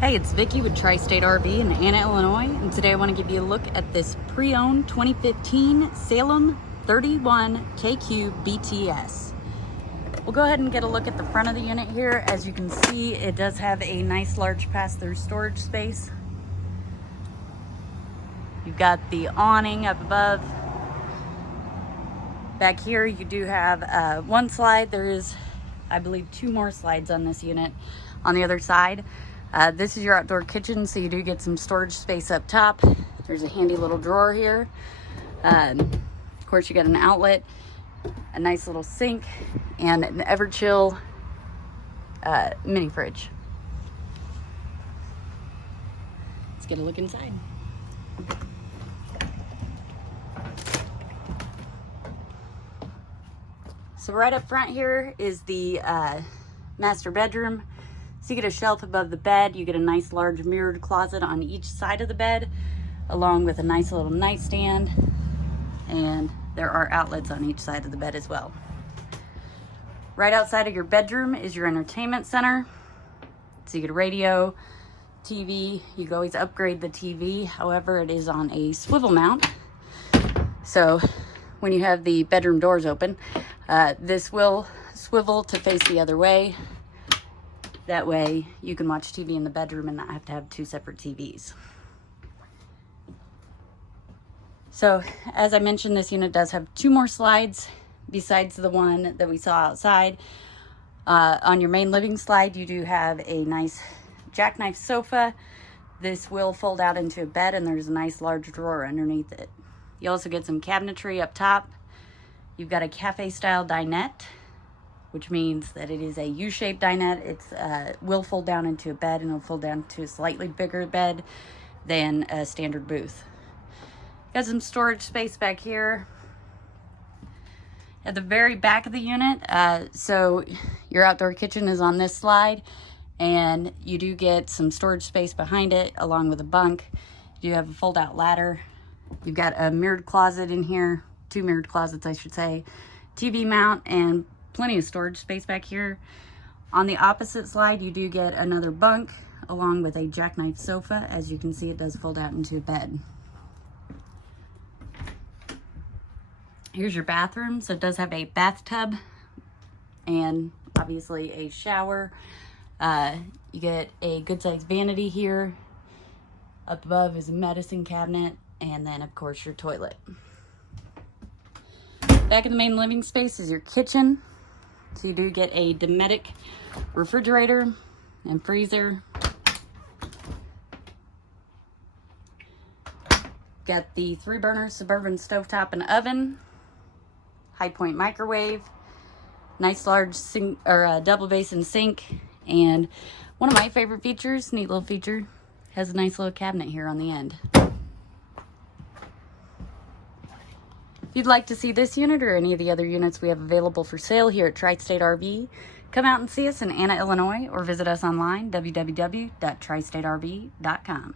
Hey, it's Vicky with Tri-State RV in Anna, Illinois, and today I want to give you a look at this pre-owned 2015 Salem 31KQ BTS. We'll go ahead and get a look at the front of the unit here. As you can see, it does have a nice large pass-through storage space. You've got the awning up above. Back here you do have one slide. There is, I believe, two more slides on this unit on the other side. This is your outdoor kitchen, so you do get some storage space up top. There's a handy little drawer here. Of course, you got an outlet, a nice little sink, and an Everchill mini fridge. Let's get a look inside. So right up front here is the master bedroom. So you get a shelf above the bed, you get a nice large mirrored closet on each side of the bed, along with a nice little nightstand, and there are outlets on each side of the bed as well. Right outside of your bedroom is your entertainment center. So you get a radio, TV. You can always upgrade the TV, however it is on a swivel mount. So when you have the bedroom doors open, this will swivel to face the other way. That way you can watch TV in the bedroom and not have to have two separate TVs. So as I mentioned, this unit does have two more slides besides the one that we saw outside. On your main living slide, you do have a nice jackknife sofa. This will fold out into a bed, and there's a nice large drawer underneath it. You also get some cabinetry up top. You've got a cafe style dinette, which means that it is a U-shaped dinette. It will fold down into a bed, and it'll fold down to a slightly bigger bed than a standard booth. Got some storage space back here. At the very back of the unit, so your outdoor kitchen is on this slide, and you do get some storage space behind it along with a bunk. You have a fold-out ladder. You've got a mirrored closet in here, two mirrored closets I should say, TV mount, and plenty of storage space back here. On the opposite slide, you do get another bunk along with a jackknife sofa. As you can see, it does fold out into a bed. Here's your bathroom. So it does have a bathtub and obviously a shower. You get a good sized vanity here. Up above is a medicine cabinet, and then of course your toilet. Back in the main living space is your kitchen. So you do get a Dynamax refrigerator and freezer. Got the 3-burner Suburban stovetop and oven. High point microwave. Nice large sink, or double basin sink. And one of my favorite features, neat little feature, has a nice little cabinet here on the end. If you'd like to see this unit or any of the other units we have available for sale here at Tri-State RV, come out and see us in Anna, Illinois, or visit us online, www.tristaterv.com.